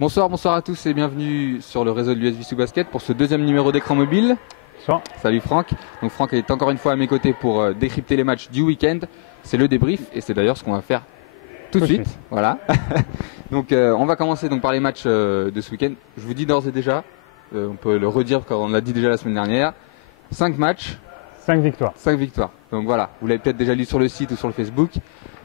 Bonsoir, bonsoir à tous et bienvenue sur le réseau de l'US Vissou Basket pour ce deuxième numéro d'écran mobile. Bonsoir. Salut Franck. Donc Franck est encore une fois à mes côtés pour décrypter les matchs du week-end. C'est le débrief et c'est d'ailleurs ce qu'on va faire tout de suite. Voilà. Donc on va commencer donc par les matchs de ce week-end. Je vous dis d'ores et déjà, on peut le redire car on l'a dit déjà la semaine dernière, 5 matchs. 5 victoires. 5 victoires. Donc voilà, vous l'avez peut-être déjà lu sur le site ou sur le Facebook.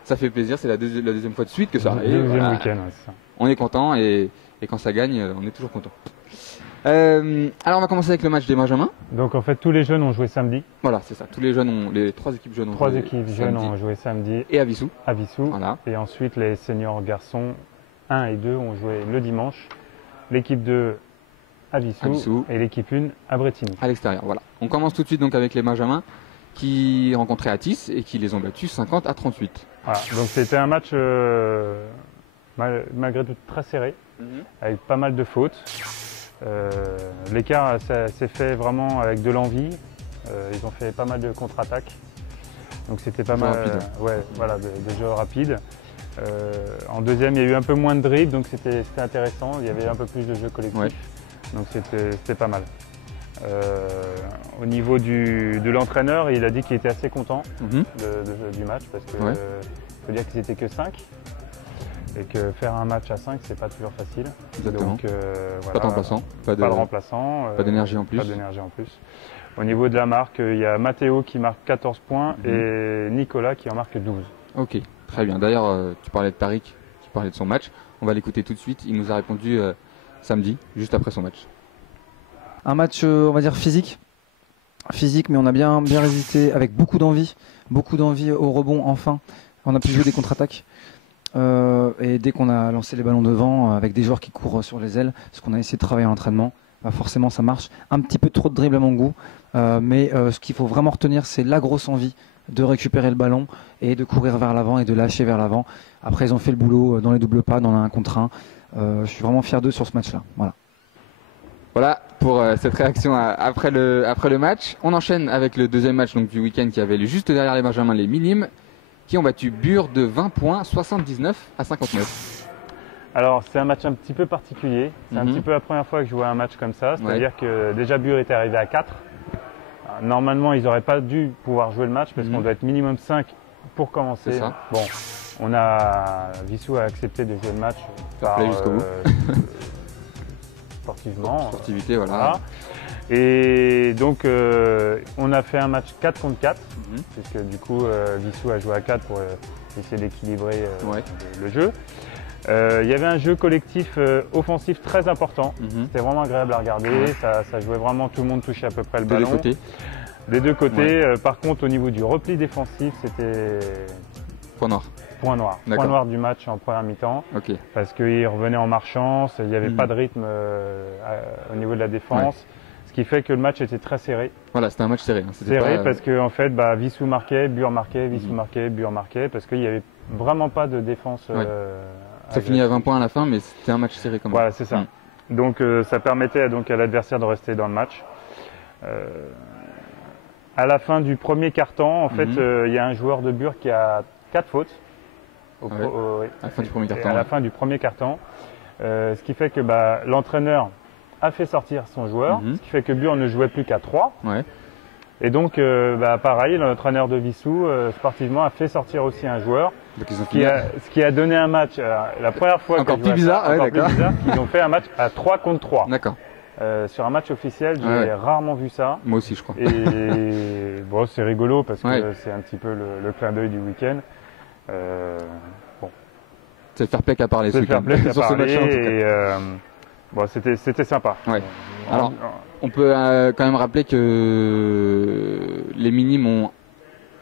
Ça fait plaisir, c'est la deuxième fois de suite que ça arrive. Deuxième voilà. week-end, ouais, c'est ça. On est content et quand ça gagne, on est toujours content. Alors on va commencer avec le match des Benjamins. Donc en fait tous les jeunes ont joué samedi. Voilà, c'est ça. Tous les jeunes les 3 équipes jeunes ont Trois joué équipes jeunes ont joué samedi et à Vissou. à Vissou. Voilà. Et ensuite les seniors garçons 1 et 2 ont joué le dimanche. L'équipe 2 à Vissou et l'équipe 1 à Bretigny. À l'extérieur, voilà. On commence tout de suite donc avec les Benjamins qui rencontraient Atis et qui les ont battus 50 à 38. Voilà. Donc c'était un match malgré tout très serré, avec pas mal de fautes. L'écart s'est fait vraiment avec de l'envie. Ils ont fait pas mal de contre-attaques. Donc c'était pas mal voilà, des jeux rapides. En deuxième, il y a eu un peu moins de dribbles, donc c'était intéressant. Il y avait un peu plus de jeux collectifs. Ouais. Donc c'était pas mal. Au niveau de l'entraîneur, il a dit qu'il était assez content du match parce que faut dire qu'ils étaient que 5 et que faire un match à 5 c'est pas toujours facile. Exactement. Donc, voilà, pas de remplaçant. Pas de remplaçant. Pas d'énergie en plus. Pas d'énergie en plus. Au niveau de la marque, il y a Matteo qui marque 14 points et Nicolas qui en marque 12. Ok, très bien. D'ailleurs, tu parlais de Tariq, qui parlait de son match. On va l'écouter tout de suite. Il nous a répondu samedi, juste après son match. Un match, on va dire physique, mais on a bien résisté avec beaucoup d'envie au rebond. Enfin, on a pu jouer des contre-attaques et dès qu'on a lancé les ballons devant avec des joueurs qui courent sur les ailes, ce qu'on a essayé de travailler en entraînement, forcément ça marche. Un petit peu trop de dribble à mon goût, mais ce qu'il faut vraiment retenir, c'est la grosse envie de récupérer le ballon et de courir vers l'avant et de lâcher vers l'avant. Après, ils ont fait le boulot dans les doubles pas, dans un contre 1. Je suis vraiment fier d'eux sur ce match-là. Voilà pour cette réaction après le match. On enchaîne avec le deuxième match donc, du week-end qui avait juste derrière les Benjamins, les Minimes, qui ont battu Bure de 20 points, 79 à 59. Alors c'est un match un petit peu particulier. C'est un petit peu la première fois que je vois un match comme ça. C'est-à-dire que déjà Bure était arrivé à 4. Normalement, ils n'auraient pas dû pouvoir jouer le match parce qu'on doit être minimum 5 pour commencer. C'est ça. Bon, Vissou a accepté de jouer le match jusqu'au bout. Sportivement. Sportivité, voilà. Et donc, on a fait un match 4 contre 4, puisque du coup, Vissou a joué à 4 pour essayer d'équilibrer le jeu. Il y avait un jeu collectif offensif très important. C'était vraiment agréable à regarder. Ça jouait vraiment, tout le monde touchait à peu près le ballon. Des deux côtés. Par contre, au niveau du repli défensif, c'était point noir. Point noir du match en première mi-temps. Parce qu'il revenait en marchant, il n'y avait pas de rythme au niveau de la défense. Ce qui fait que le match était très serré. Voilà, c'était un match serré. Serré parce que en fait, Vissou marquait, Bure marquait, Vissou marquait, Bure marquait, parce qu'il n'y avait vraiment pas de défense. Ça finit à 20 points à la fin, mais c'était un match serré quand même. Voilà, c'est ça. Donc ça permettait donc à l'adversaire de rester dans le match. À la fin du premier quart-temps, en fait, il y a un joueur de Bure qui a 4 fautes. À la fin du premier quart-temps. À la fin du premier quart-temps. Ce qui fait que l'entraîneur a fait sortir son joueur, ce qui fait que Bure ne jouait plus qu'à 3. Et donc, pareil, l'entraîneur de Vissou, sportivement, a fait sortir aussi un joueur, ce qui a donné un match, la première fois encore plus bizarre, qu'ils ont fait un match à 3 contre 3. D'accord. Sur un match officiel, j'ai rarement vu ça. Moi aussi, je crois. Et bon, c'est rigolo parce que c'est un petit peu le clin d'œil du week-end. C'est le fair play qu'à parler. C'est le fair play qu'à parler et c'était sympa. Alors, on peut quand même rappeler que les Minimes ont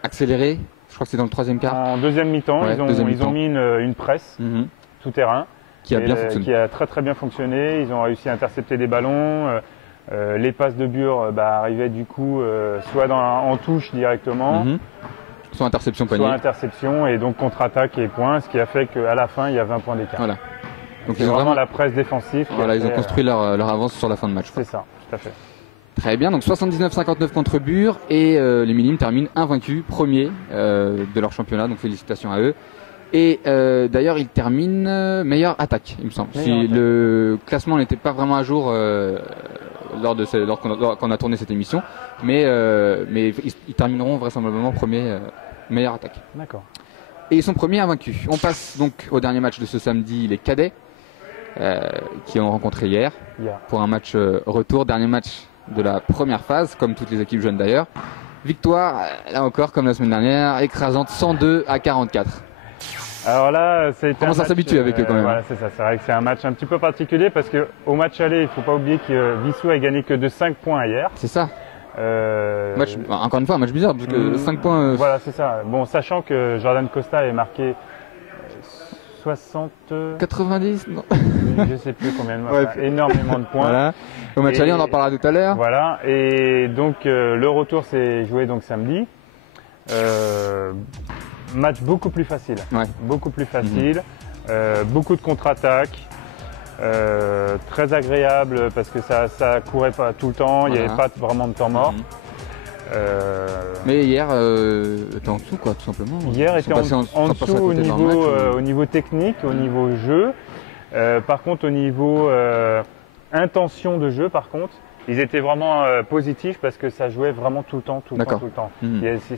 accéléré. Je crois que c'est dans le troisième quart. En deuxième mi-temps, ils ont mis une presse tout terrain qui a bien fonctionné. Qui a très bien fonctionné. Ils ont réussi à intercepter des ballons. Les passes de Bure arrivaient du coup soit en touche directement. Soit interception panier. Soit interception et donc contre-attaque et points, ce qui a fait qu'à la fin, il y a 20 points d'écart. Voilà. Donc c'est vraiment la presse défensive. Voilà, ils ont construit leur avance sur la fin de match. C'est ça, tout à fait. Très bien, donc 79-59 contre Bure et les Minimes terminent invaincus, premiers de leur championnat, donc félicitations à eux. Et d'ailleurs, il termine meilleure attaque, il me semble. Si le classement n'était pas vraiment à jour lors qu'on a tourné cette émission, mais ils termineront vraisemblablement premier meilleure attaque. D'accord. Et ils sont premiers invaincus. On passe donc au dernier match de ce samedi, les cadets, qui ont rencontré hier pour un match retour, dernier match de la première phase, comme toutes les équipes jeunes d'ailleurs. Victoire, là encore, comme la semaine dernière, écrasante 102-44. Alors là, ça a été comment ça s'habitue avec eux quand même. Voilà, c'est ça. C'est vrai que c'est un match un petit peu particulier parce qu'au match aller, il ne faut pas oublier que Vissou a gagné que de 5 points hier. C'est ça. Encore une fois, un match bizarre parce que 5 points. Voilà, c'est ça. Bon, sachant que Jordan Costa avait marqué 90, non. Je sais plus combien de points. Énormément de points. Voilà. Au match aller, on en parlera tout à l'heure. Voilà. Et donc le retour s'est joué donc samedi. Match beaucoup plus facile. Beaucoup plus facile. Beaucoup de contre-attaques. Très agréable parce que ça courait pas tout le temps. Il n'y avait pas vraiment de temps mort. Mais hier, était en dessous, quoi, tout simplement. Hier était en dessous au niveau technique, au niveau jeu. Par contre, au niveau intention de jeu, par contre, ils étaient vraiment positifs parce que ça jouait vraiment tout le temps, tout le temps.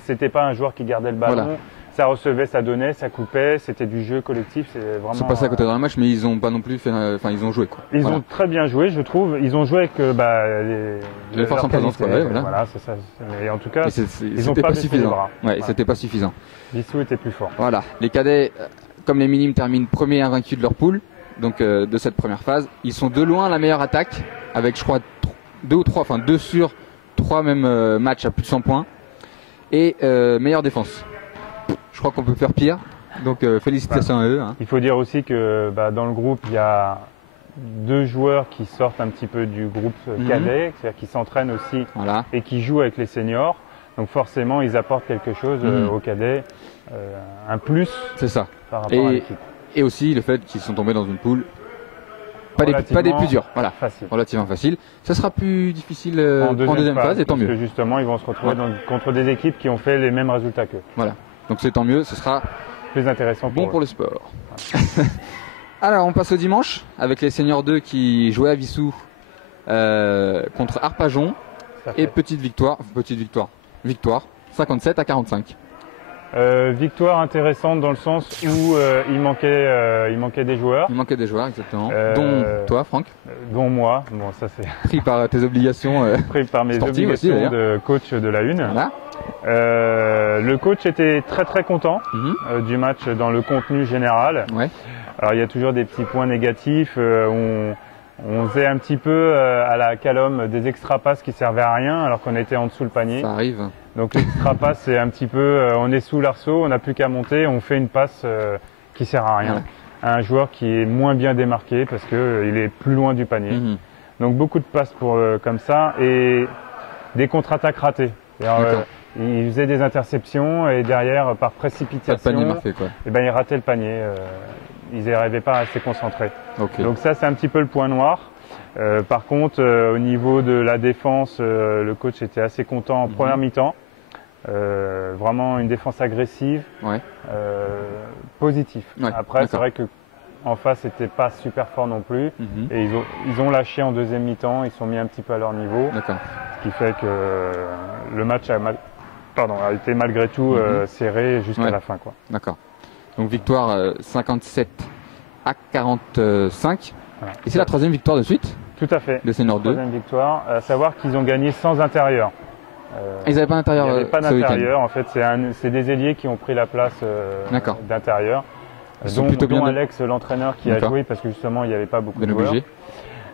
C'était pas un joueur qui gardait le ballon. Voilà. Ça recevait, ça donnait, ça coupait, c'était du jeu collectif. Ils sont passés à côté dans le match, mais ils n'ont pas non plus fait. Enfin, ils ont joué, quoi. Ils ont très bien joué, je trouve. Ils ont joué avec les forces en présence, quoi. Voilà, c'est ça. Mais en tout cas, ils n'ont pas suffisant. C'était pas suffisant. Vissou était plus fort. Voilà. Les cadets, comme les minimes, terminent premiers invaincus de leur poule, donc de cette première phase. Ils sont de loin la meilleure attaque, avec je crois 2 sur 3 même matchs à plus de 100 points, et meilleure défense. Je crois qu'on peut faire pire, donc félicitations à eux. Il faut dire aussi que dans le groupe, il y a 2 joueurs qui sortent un petit peu du groupe cadet, c'est-à-dire qui s'entraînent aussi et qui jouent avec les seniors. Donc forcément, ils apportent quelque chose aux cadets, un plus par rapport à l'équipe. Et aussi le fait qu'ils sont tombés dans une poule pas des plus durs, relativement facile. Ça sera plus difficile en deuxième phase, et tant mieux. Parce que justement, ils vont se retrouver contre des équipes qui ont fait les mêmes résultats qu'eux. Voilà. Donc c'est tant mieux, ce sera plus intéressant pour le sport. Voilà. Alors on passe au dimanche avec les seniors 2 qui jouaient à Vissou contre Arpajon et victoire 57-45. Victoire intéressante dans le sens où il manquait des joueurs. Il manquait des joueurs, exactement. Dont toi, Franck. Dont moi. Bon, ça c'est pris par tes obligations. Pris par mes obligations aussi, de coach de la Une. Voilà. Le coach était très très content du match dans le contenu général. Alors il y a toujours des petits points négatifs. On faisait un petit peu à la Calom des extra passes qui servaient à rien alors qu'on était en dessous le panier. Ça arrive. Donc l'extra passe c'est un petit peu, on est sous l'arceau, on n'a plus qu'à monter, on fait une passe qui sert à rien. À un joueur qui est moins bien démarqué parce qu'il est plus loin du panier. Donc beaucoup de passes comme ça et des contre-attaques ratées. Il faisait des interceptions et derrière, par précipitation, pas de panier marqué, quoi. Il ratait le panier. Ils n'arrivaient pas à se concentrer. Donc ça, c'est un petit peu le point noir. Par contre, au niveau de la défense, le coach était assez content en première mi-temps. Vraiment une défense agressive, positif. Après, c'est vrai qu'en face, c'était pas super fort non plus. Et ils ont lâché en deuxième mi-temps, ils sont mis un petit peu à leur niveau. Ce qui fait que le match a été malgré tout serré jusqu'à la fin. D'accord. Donc victoire 57-45. Voilà. Et c'est la troisième victoire de suite. Tout à fait. De Senior 2. Troisième victoire, à savoir qu'ils ont gagné sans intérieur. Ils n'avaient pas d'intérieur. Il n'y avait pas d'intérieur. En fait, c'est des ailiers qui ont pris la place d'intérieur. Dont Alex, l'entraîneur, qui a joué parce que justement il n'y avait pas beaucoup de joueurs.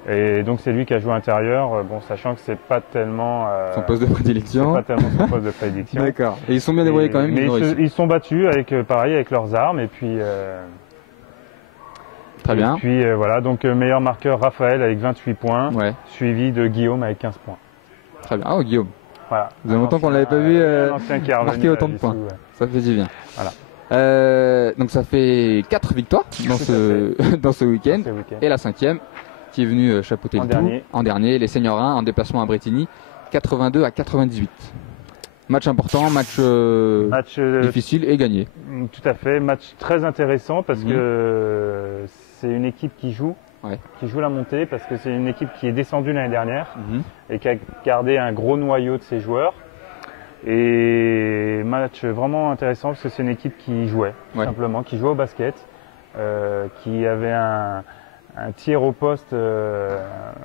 Et donc c'est lui qui a joué intérieur, sachant que c'est pas tellement son poste de prédilection. C'est pas tellement son poste de prédilection. D'accord. Et ils sont bien débrouillés quand même. Mais ils sont battus avec leurs armes et puis. Très bien. Et puis voilà, donc meilleur marqueur Raphaël avec 28 points, suivi de Guillaume avec 15 points. Très bien. Oh Guillaume. Voilà. Ça fait longtemps qu'on ne l'avait pas vu marquer autant de points. Ça fait du bien. Voilà. Donc ça fait 4 victoires dans ce week-end. Et la 5e qui est venue chapeauter le tout en dernier, les Seniors 1 en déplacement à Bretigny, 82-98. Match important, match difficile et gagné. Tout à fait, match très intéressant parce que c'est une équipe qui joue la montée, parce que c'est une équipe qui est descendue l'année dernière et qui a gardé un gros noyau de ses joueurs. Et match vraiment intéressant parce que c'est une équipe qui jouait, simplement, qui jouait au basket, qui avait un tir au poste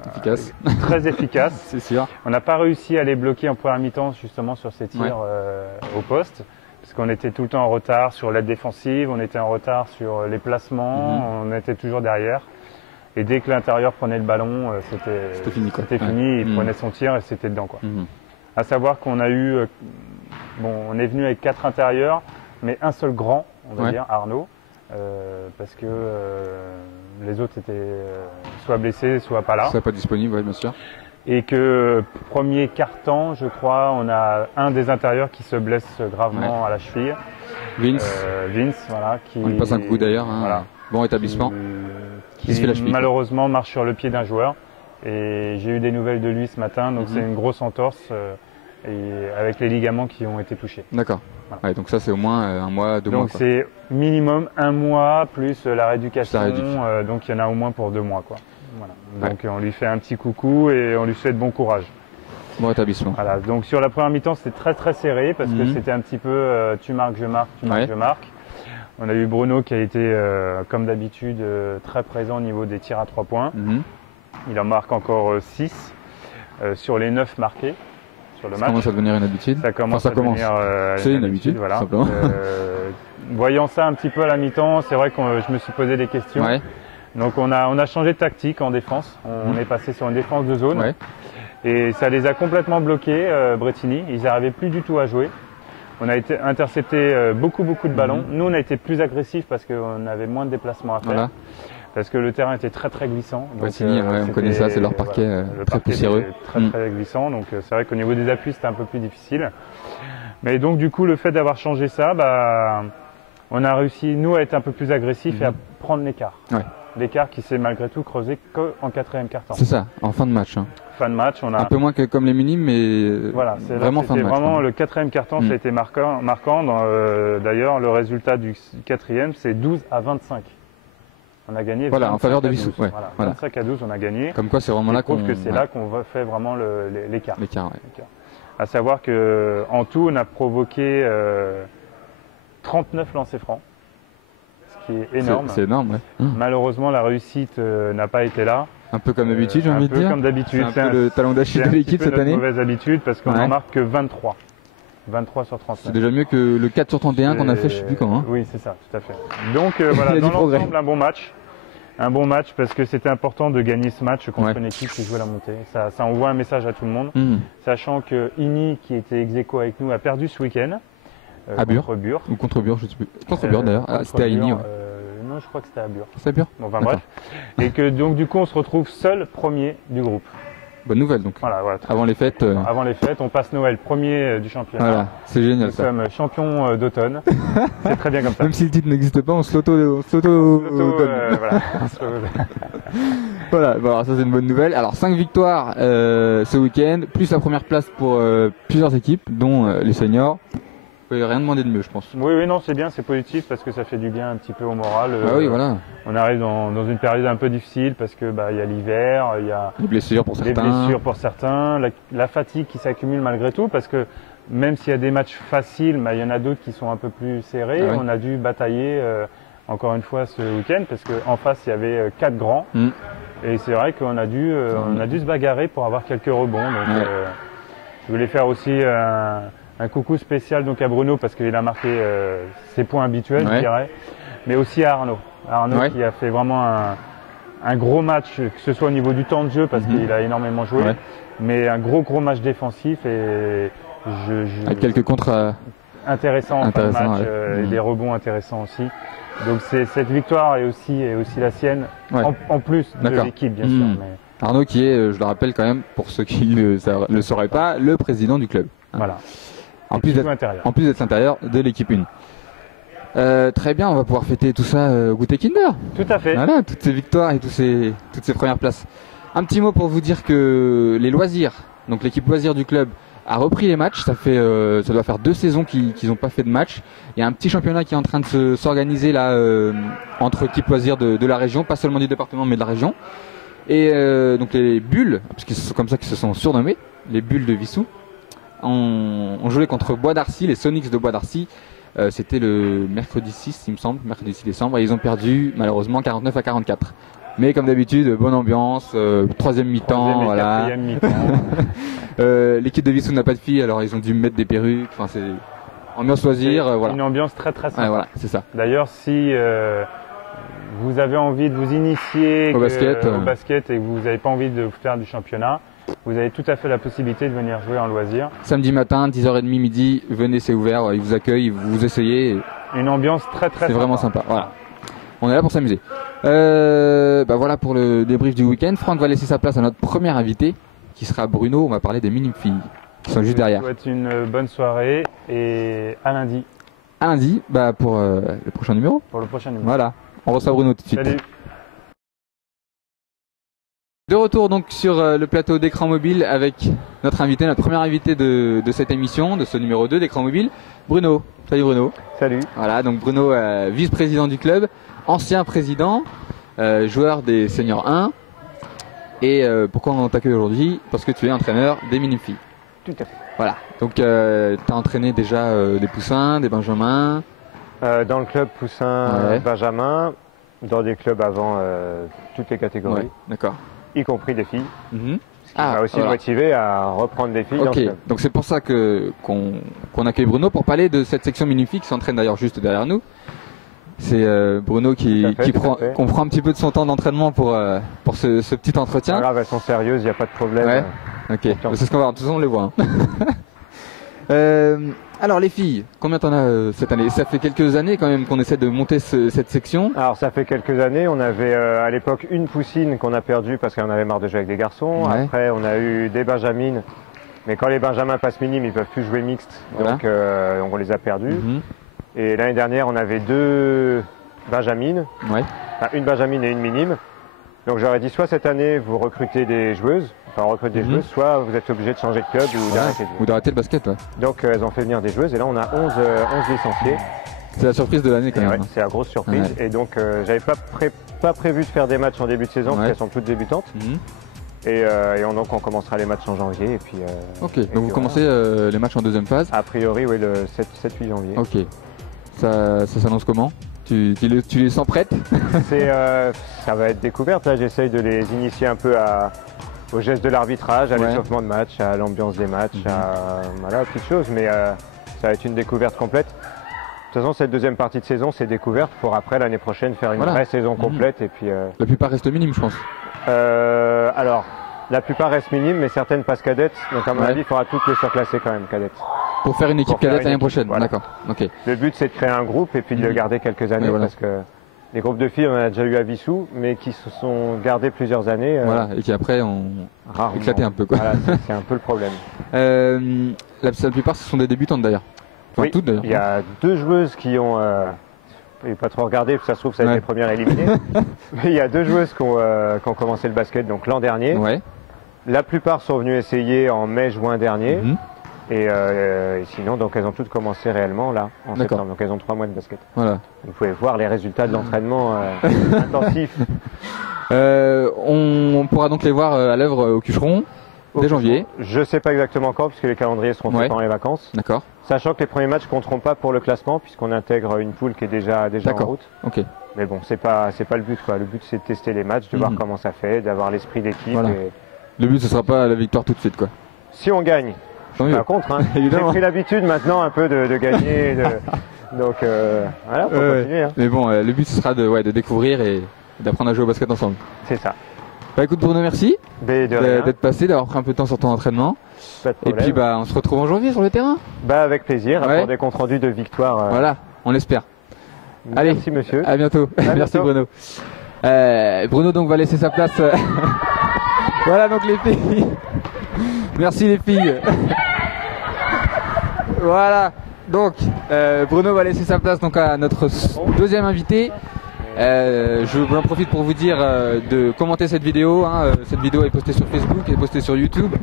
efficace. Très efficace. C'est sûr. On n'a pas réussi à les bloquer en première mi-temps justement sur ces tirs au poste, parce qu'on était tout le temps en retard sur l'aide défensive, on était en retard sur les placements, on était toujours derrière. Et dès que l'intérieur prenait le ballon, c'était fini. C'était fini, il prenait son tir et c'était dedans, quoi. À savoir qu'on a eu, on est venu avec 4 intérieurs, mais un seul grand, on va dire, Arnaud, parce que les autres étaient soit blessés, soit pas là. Soit pas disponible, oui, bien sûr. Et que premier quart-temps, je crois, on a un des intérieurs qui se blesse gravement à la cheville. Vince, voilà. On lui passe un coup d'ailleurs, bon établissement. Qui se fait la cheville, malheureusement marche sur le pied d'un joueur. Et j'ai eu des nouvelles de lui ce matin, donc c'est une grosse entorse et avec les ligaments qui ont été touchés. D'accord. Voilà. Donc ça c'est au moins un mois, 2 mois. Donc c'est minimum 1 mois plus la rééducation, donc il y en a au moins pour 2 mois, quoi. Voilà. Donc on lui fait un petit coucou et on lui souhaite bon courage. Bon établissement. Voilà. Donc sur la première mi-temps c'était très serré parce que c'était un petit peu tu marques, je marque, tu marques, je marque. On a eu Bruno qui a été comme d'habitude très présent au niveau des tirs à 3 points. Il en marque encore 6 sur les 9 marqués sur le match. Ça commence à devenir une habitude. Ça commence à devenir c'est une habitude, voilà. Simplement. Voyant ça un petit peu à la mi-temps, c'est vrai que je me suis posé des questions. Donc on a changé de tactique en défense. On est passé sur une défense de zone. Et ça les a complètement bloqués, Bretigny. Ils n'arrivaient plus du tout à jouer. On a été intercepté beaucoup de ballons. Nous, on a été plus agressifs parce qu'on avait moins de déplacements à faire. Parce que le terrain était très glissant. Bretigny, on connaît ça, c'est leur parquet très poussiéreux. Très glissant, donc c'est vrai qu'au niveau des appuis, c'était un peu plus difficile. Mais donc du coup, le fait d'avoir changé ça, on a réussi, nous, à être un peu plus agressifs et à prendre l'écart. L'écart qui s'est malgré tout creusé qu'en 4e quart-temps. C'est ça, en fin de match. Fin de match, on a... Un peu moins que comme les minimes, mais voilà, vraiment fin de match. Vraiment le 4e quart-temps, ça a été marquant. D'ailleurs, le résultat du 4e, c'est 12-25. On a gagné. Voilà, en faveur de Vissou. 25-12, on a gagné. Comme quoi, c'est vraiment là qu'on. C'est là qu'on fait vraiment l'écart. L'écart, À savoir qu'en tout, on a provoqué 39 lancers francs, ce qui est énorme. C'est énorme, Malheureusement, la réussite n'a pas été là. Un peu comme d'habitude, j'ai envie de dire. Comme d'habitude. C'est un peu le talon d'Achille de l'équipe cette année. C'est une mauvaise habitude parce qu'on en marque que 23. 23 sur 39. C'est déjà mieux que le 4 sur 31 qu'on a fait, je sais plus quand. Oui, c'est ça, tout à fait. Donc voilà, dans l'ensemble, un bon match. Un bon match parce que c'était important de gagner ce match contre une équipe qui jouait la montée. Ça envoie un message à tout le monde, sachant que Igny, qui était ex-aequo avec nous, a perdu ce week-end. Contre Bure. Ou contre Bure, je sais plus. Contre Bure d'ailleurs. C'était à Igny. Non, je crois que c'était à Bure. C'était à Bure. Bon, bref. Et que donc du coup, on se retrouve seul premier du groupe. Bonne nouvelle donc. Voilà, avant les fêtes. Avant les fêtes, on passe Noël premier du championnat. Voilà, c'est génial. Nous sommes champions d'automne. C'est très bien comme ça. Même si le titre n'existe pas, on se l'auto. Voilà, bon, alors ça c'est une bonne nouvelle. Alors 5 victoires ce week-end, plus la première place pour plusieurs équipes, dont les seniors. Vous pouvez rien demander de mieux, je pense. Oui, non, c'est bien, c'est positif parce que ça fait du bien un petit peu au moral. Oui, voilà. On arrive dans une période un peu difficile parce que y a l'hiver, il y a les blessures pour certains, la fatigue qui s'accumule malgré tout parce que même s'il y a des matchs faciles, il y en a d'autres qui sont un peu plus serrés. On a dû batailler encore une fois ce week-end parce qu'en face il y avait 4 grands et c'est vrai qu'on a dû se bagarrer pour avoir quelques rebonds. Donc, je voulais faire aussi un coucou spécial donc à Bruno parce qu'il a marqué ses points habituels, je dirais, mais aussi à Arnaud. Arnaud qui a fait vraiment un gros match, que ce soit au niveau du temps de jeu parce qu'il a énormément joué, mais un gros match défensif et avec quelques contres intéressants en fin de match et des rebonds intéressants aussi. Donc cette victoire est aussi la sienne, en plus de l'équipe bien sûr. Mais... Arnaud qui est, je le rappelle quand même, pour ceux qui ne le sauraient pas, le président du club. Voilà. En plus d'être l'intérieur de l'équipe 1. Très bien, on va pouvoir fêter tout ça au goûter Kinder. Tout à fait. Voilà, toutes ces victoires et toutes ces premières places. Un petit mot pour vous dire que les loisirs, donc l'équipe loisirs du club, a repris les matchs. Ça doit faire 2 saisons qu'ils n'ont pas fait de match. Il y a un petit championnat qui est en train de s'organiser là entre équipes loisirs de la région, pas seulement du département mais de la région. Et donc les Bulles, parce que c'est comme ça qu'ils se sont surnommés, les Bulles de Vissou, ont joué contre Bois d'Arcy, les Sonics de Bois d'Arcy. C'était le mercredi 6, il me semble, mercredi 6 décembre, et ils ont perdu malheureusement 49-44. Mais comme d'habitude, bonne ambiance, troisième mi-temps, voilà. L'équipe de Vissou n'a pas de filles, alors ils ont dû mettre des perruques. Enfin, c'est ambiance loisir, voilà. Une ambiance très très sympa. Ouais, voilà, c'est ça. D'ailleurs, si vous avez envie de vous initier au basket et que vous n'avez pas envie de faire du championnat, vous avez tout à fait la possibilité de venir jouer en loisir. Samedi matin, 10h30 midi, venez, c'est ouvert, ils vous accueillent, vous essayez. Une ambiance très très sympa. C'est vraiment sympa, voilà. On est là pour s'amuser. Voilà pour le débrief du week-end. Franck va laisser sa place à notre premier invité, qui sera Bruno. On va parler des minimes-filles, qui sont juste derrière. Je vous souhaite une bonne soirée et à lundi. À lundi, pour le prochain numéro. Pour le prochain numéro. Voilà, on reçoit Bruno tout de suite. Salut. De retour donc sur le plateau d'Écran Mobile avec notre invité, notre premier invité de cette émission, de ce numéro 2 d'Écran Mobile, Bruno. Salut Bruno. Salut. Voilà, donc Bruno, vice-président du club, ancien président, joueur des Seniors 1. Et pourquoi on t'accueille aujourd'hui? Parce que tu es entraîneur des minimes-filles. Tout à fait. Voilà, donc tu as entraîné déjà des poussins, des benjamins. Dans le club poussin benjamin, dans des clubs avant toutes les catégories. Ouais, d'accord. Y compris des filles. Mm-hmm. Ce qui m'a aussi motivé à reprendre des filles dans le club. Donc c'est pour ça qu'on accueille Bruno pour parler de cette section mini-filles qui s'entraîne d'ailleurs juste derrière nous. C'est Bruno qu'on prend un petit peu de son temps d'entraînement pour ce petit entretien. Pas grave, elles sont sérieuses, il n'y a pas de problème. Ouais. Ok, c'est ce qu'on va voir, de toute façon on les voit. Hein. Alors les filles, combien t'en as cette année? Ça fait quelques années quand même qu'on essaie de monter cette section. Alors ça fait quelques années, on avait à l'époque une poussine qu'on a perdue parce qu'on avait marre de jouer avec des garçons. Ouais. Après on a eu des benjamines, mais quand les benjamins passent minimes, ils peuvent plus jouer mixte, voilà. donc on les a perdus. Mm-hmm. Et l'année dernière on avait 2 benjamines, ouais. Enfin, une benjamine et une minime. Donc j'aurais dit soit cette année vous recrutez des joueuses, joueuses, soit vous êtes obligé de changer de club ou d'arrêter le basket. Ouais. Donc elles ont fait venir des joueuses et là on a 11 licenciés. C'est la surprise de l'année quand même. Ouais, c'est la grosse surprise. Ouais. Et donc j'avais pas prévu de faire des matchs en début de saison parce qu'elles sont toutes débutantes. Et donc on commencera les matchs en janvier. Et puis, ok, donc vous commencez les matchs en deuxième phase? A priori oui, le 7-8 janvier. Ok, ça s'annonce comment? Tu les sens prêtes? Ça va être découverte, là j'essaye de les initier un peu au geste de l'arbitrage, à l'échauffement de match, à l'ambiance des matchs, à petites choses, mais ça va être une découverte complète. De toute façon, cette deuxième partie de saison, c'est découverte pour après l'année prochaine faire une vraie saison complète. Et puis, la plupart restent minimes, je pense. Alors, la plupart restent minimes, mais certaines passent cadettes, donc à mon avis, il faudra toutes les surclasser quand même, cadettes. Pour faire une équipe cadette l'année prochaine, voilà. D'accord. Okay. Le but, c'est de créer un groupe et puis de le garder quelques années, parce que les groupes de filles, on en a déjà eu à Vissou, mais qui se sont gardés plusieurs années. Voilà, et qui après ont éclaté un peu. Quoi. Voilà, c'est un peu le problème. La plupart, ce sont des débutantes d'ailleurs. Enfin, oui, toutes d'ailleurs. Il y a 2 joueuses qui ont... je n'ai pas trop regardé, ça se trouve, ça a été les premières éliminées. Mais il y a 2 joueuses qui ont commencé le basket donc l'an dernier. Ouais. La plupart sont venues essayer en mai-juin dernier. Et sinon, donc elles ont toutes commencé réellement là, en septembre. Donc elles ont 3 mois de basket. Voilà. Vous pouvez voir les résultats de l'entraînement intensif. On pourra donc les voir à l'œuvre au Cucheron dès janvier. Je ne sais pas exactement quand, puisque les calendriers seront faits pendant les vacances. D'accord. Sachant que les premiers matchs ne compteront pas pour le classement, puisqu'on intègre une poule qui est déjà en route. Ok. Mais bon, c'est pas le but, quoi. Le but, c'est de tester les matchs, de voir comment ça fait, d'avoir l'esprit d'équipe. Voilà. Le but, ce sera pas la victoire tout de suite, quoi. Si on gagne. Par contre, hein, j'ai pris l'habitude maintenant un peu de gagner, donc voilà, faut continuer. Hein. Mais bon, le but ce sera de découvrir et d'apprendre à jouer au basket ensemble. C'est ça. Bah écoute Bruno, merci d'être passé, d'avoir pris un peu de temps sur ton entraînement. Pas de problème. Et puis on se retrouve en janvier sur le terrain. Bah avec plaisir, pour des comptes rendus de victoire. Voilà, on l'espère. Merci monsieur. À bientôt. Merci Bruno. Bruno donc va laisser sa place. Voilà donc les filles. Merci les filles. Voilà. Donc Bruno va laisser sa place donc à notre deuxième invité. Je en profite pour vous dire de commenter cette vidéo. Cette vidéo est postée sur Facebook, est postée sur YouTube.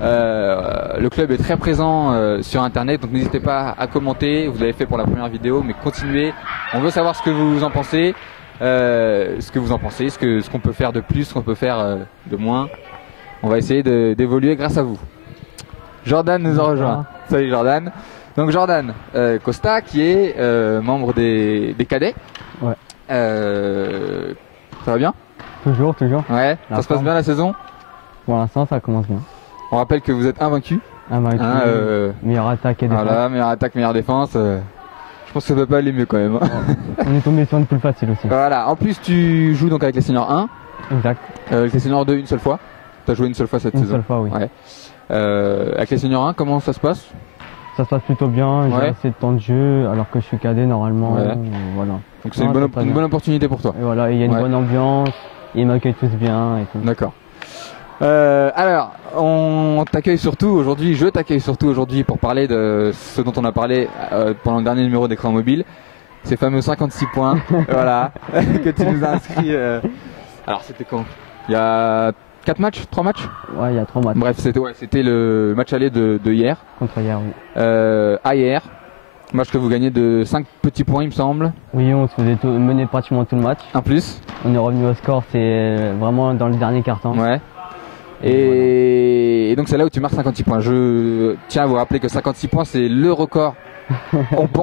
Le club est très présent sur internet, donc n'hésitez pas à commenter. Vous l'avez fait pour la première vidéo, mais continuez. On veut savoir ce que vous en pensez, ce qu'on peut faire de plus, ce qu'on peut faire de moins. On va essayer d'évoluer grâce à vous. Jordan nous a rejoint. Salut Jordan. Donc Jordan Costa qui est membre des cadets. Ouais. Ça va bien? Toujours. Ouais. Ça se passe bien la saison? Pour l'instant, ça commence bien. On rappelle que vous êtes invaincu. Meilleure attaque et défense. Voilà, meilleure attaque, meilleure défense. Je pense que ça peut pas aller mieux quand même. On est tombé sur une poule facile aussi. Voilà. En plus, tu joues donc avec les seniors 1. Exact. Avec les seniors 2 une seule fois. Tu as joué une seule fois cette saison. Une seule fois, oui. Ouais. Avec les seniors 1, comment ça se passe? Ça se passe plutôt bien. J'ai assez de temps de jeu alors que je suis cadet normalement. Ouais. Voilà. Donc c'est une bonne opportunité pour toi. Et voilà, il y a une bonne ambiance. Ils m'accueillent tous bien et tout. D'accord. Alors, on t'accueille surtout aujourd'hui, je t'accueille surtout aujourd'hui pour parler de ce dont on a parlé pendant le dernier numéro d'Écran Mobile, ces fameux 56 points, voilà, que tu nous as inscrits. Alors c'était quand? Il y a 4 matchs, 3 matchs? Ouais, il y a 3 matchs. Bref, c'était le match aller de hier. Contre hier, oui. Hier, match que vous gagnez de 5 petits points, il me semble. Oui, on se faisait mener pratiquement tout le match. Un plus. On est revenu au score, c'est vraiment dans le dernier quart-temps. Ouais. Et donc c'est là où tu marques 56 points. Je tiens à vous rappeler que 56 points c'est le record.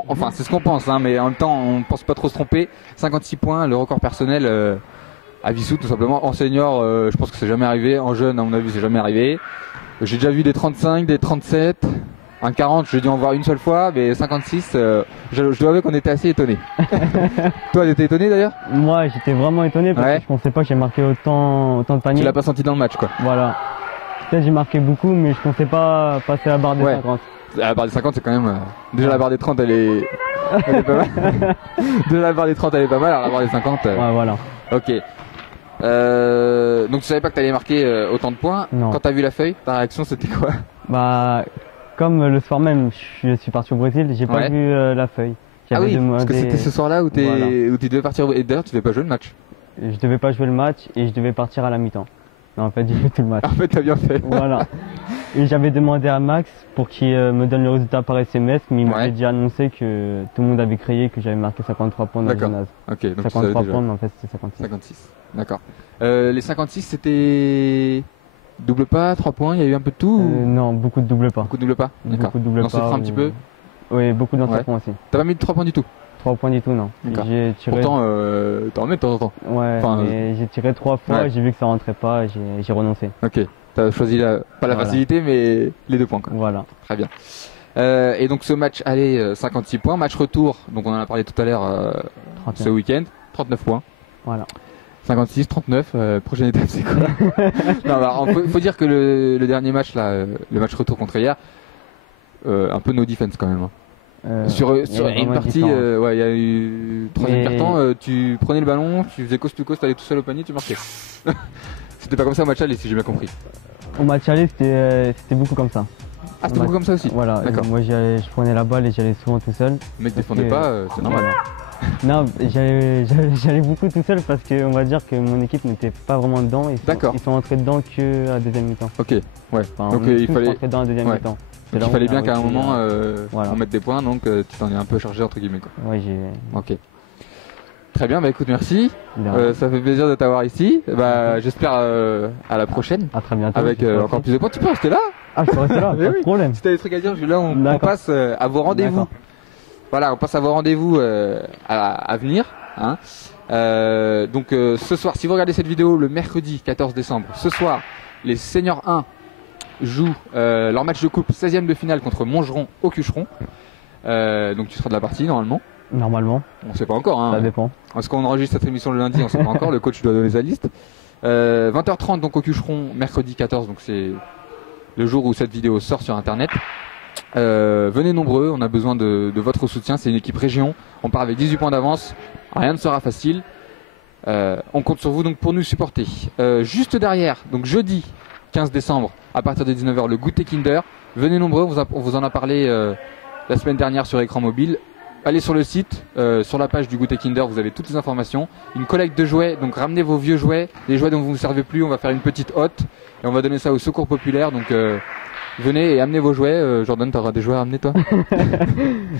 Enfin c'est ce qu'on pense, hein, mais en même temps on pense pas trop se tromper. 56 points, le record personnel à Vissou tout simplement. En senior, je pense que c'est jamais arrivé. En jeune, à mon avis, c'est jamais arrivé. J'ai déjà vu des 35, des 37. Un 40, j'ai dû en voir une seule fois, mais 56, je dois avouer qu'on était assez étonnés. Toi, t'étais étonné d'ailleurs? Moi, j'étais vraiment étonné parce que je pensais pas que j'ai marqué autant de paniers. Tu l'as pas senti dans le match, quoi. Voilà. Peut-être j'ai marqué beaucoup, mais je pensais pas passer la barre des 50. La barre des 50, c'est quand même... déjà la barre des 30, elle est pas mal. Déjà la barre des 30, elle est pas mal, alors la barre des 50... Ouais, voilà. Ok. Donc tu savais pas que t'allais marquer autant de points. Non. Quand t'as vu la feuille, ta réaction c'était quoi? Bah... Comme le soir même, je suis parti au Brésil, j'ai pas vu la feuille. Ah oui, parce que c'était ce soir-là où tu devais partir. Et d'ailleurs, tu devais pas jouer le match. Je devais pas jouer le match et je devais partir à la mi-temps. Non, en fait, j'ai fait tout le match. En fait, t'as bien fait. Voilà. Et j'avais demandé à Max pour qu'il me donne le résultat par SMS, mais il m'avait déjà annoncé que tout le monde avait crié que j'avais marqué 53 points dans le gymnase. Ok, donc 53 points, mais en fait, c'était 56. 56, d'accord. Les 56, c'était... Double pas, 3 points, il y a eu un peu de tout Non, beaucoup de double pas. Beaucoup de double pas, d'accord. Beaucoup de double pas. Un petit peu? Oui, beaucoup de lancers francs aussi. T'as pas mis de 3 points du tout? 3 points du tout, non. J'ai tiré... Pourtant, t'en remets de temps en temps. Ouais, mais j'ai tiré 3 fois, j'ai vu que ça rentrait pas, j'ai renoncé. Ok, t'as choisi pas la facilité, mais les 2 points, quoi. Voilà. Très bien. Et donc ce match aller 56 points, match retour, donc on en a parlé tout à l'heure ce week-end, 39 points. Voilà. 56, 39, prochaine étape c'est quoi? Non, bah, faut dire que le dernier match là, le match retour contre hier, un peu no defense quand même. Sur une partie, il y a eu troisième quart-temps, tu prenais le ballon, tu faisais coast to coast, t'allais tout seul au panier, tu marquais. C'était pas comme ça au match aller si j'ai bien compris. Au match aller c'était beaucoup comme ça. Ah, c'était beaucoup comme ça aussi? Voilà, moi je prenais la balle et j'allais souvent tout seul. Mais tu défendais pas, c'est normal. Non, j'allais beaucoup tout seul parce qu'on va dire que mon équipe n'était pas vraiment dedans. Ils sont entrés dedans qu'à deuxième mi-temps. Ok, ouais. Enfin, donc il fallait rentrer dedans à deuxième mi-temps. Donc il fallait bien qu'à un moment on mette des points, donc tu t'en es un peu chargé entre guillemets, quoi. Ouais, ok. Très bien, bah écoute, merci. Ça fait plaisir de t'avoir ici. Bah, j'espère à la prochaine. À très bientôt. Avec encore plus de points. Tu peux rester là? Ah, je peux rester là, pas de problème. Si t'as des trucs à dire, là on passe à vos rendez-vous. Voilà, on passe à vos rendez-vous à venir. Hein. Donc ce soir, si vous regardez cette vidéo le mercredi 14 décembre, ce soir, les seniors 1 jouent leur match de coupe 16e de finale contre Montgeron au Cucheron. Donc tu seras de la partie normalement. Normalement. On sait pas encore. Hein. Ça dépend. Parce qu'on enregistre cette émission le lundi, on sait pas encore. Le coach doit donner sa liste. 20h30 donc au Cucheron, mercredi 14, donc c'est le jour où cette vidéo sort sur internet. Venez nombreux, on a besoin de votre soutien, c'est une équipe région, on part avec 18 points d'avance, rien ne sera facile, on compte sur vous donc pour nous supporter. Juste derrière, donc jeudi 15 décembre à partir de 19h, le goûter Kinder, venez nombreux, on vous en a parlé la semaine dernière sur Écran Mobile. Allez sur le site, sur la page du goûter Kinder, vous avez toutes les informations. Une collecte de jouets, donc ramenez vos vieux jouets, les jouets dont vous ne vous servez plus, on va faire une petite hotte et on va donner ça au secours populaire. Donc venez et amenez vos jouets. Jordan, t'auras des jouets à amener toi?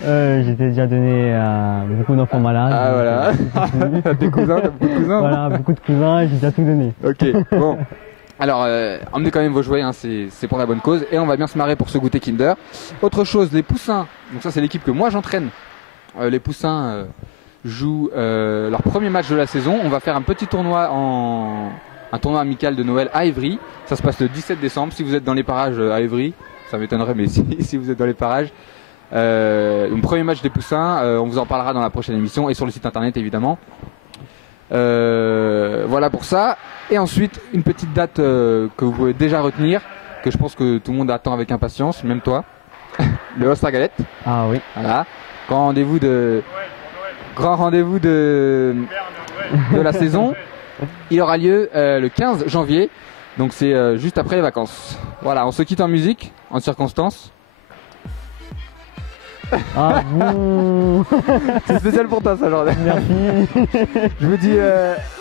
J'étais déjà donné à beaucoup d'enfants malades. Ah voilà. Des cousins, t'as beaucoup de cousins? Voilà, beaucoup de cousins, j'ai déjà tout donné. Ok, bon. Alors, emmenez quand même vos jouets, hein, c'est pour la bonne cause. Et on va bien se marrer pour ce goûter Kinder. Autre chose, les poussins. Donc ça, c'est l'équipe que moi j'entraîne. Les poussins jouent leur premier match de la saison. On va faire un petit tournoi un tournoi amical de Noël à Évry. Ça se passe le 17 décembre. Si vous êtes dans les parages à Évry, ça m'étonnerait, mais si vous êtes dans les parages. Le premier match des poussins, on vous en parlera dans la prochaine émission et sur le site internet évidemment. Voilà pour ça. Et ensuite, une petite date que vous pouvez déjà retenir, que je pense que tout le monde attend avec impatience, même toi. Le All-Star Galette. Ah oui. Voilà. Grand rendez-vous de la saison. Il aura lieu le 15 janvier. Donc c'est juste après les vacances. Voilà, on se quitte en musique, en circonstance. Ah bon. C'est spécial pour toi ça, Jordan. Merci. Je vous dis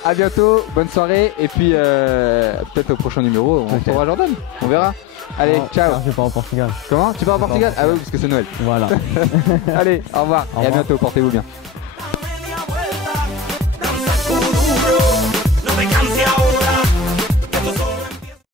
à bientôt, bonne soirée et puis peut-être au prochain numéro on retrouvera Jordan, on verra. Allez, ciao. Je pars au Portugal. Comment? Tu pars au Portugal? Ah oui, parce que c'est Noël. Voilà. Allez, au revoir et à bientôt, portez-vous bien.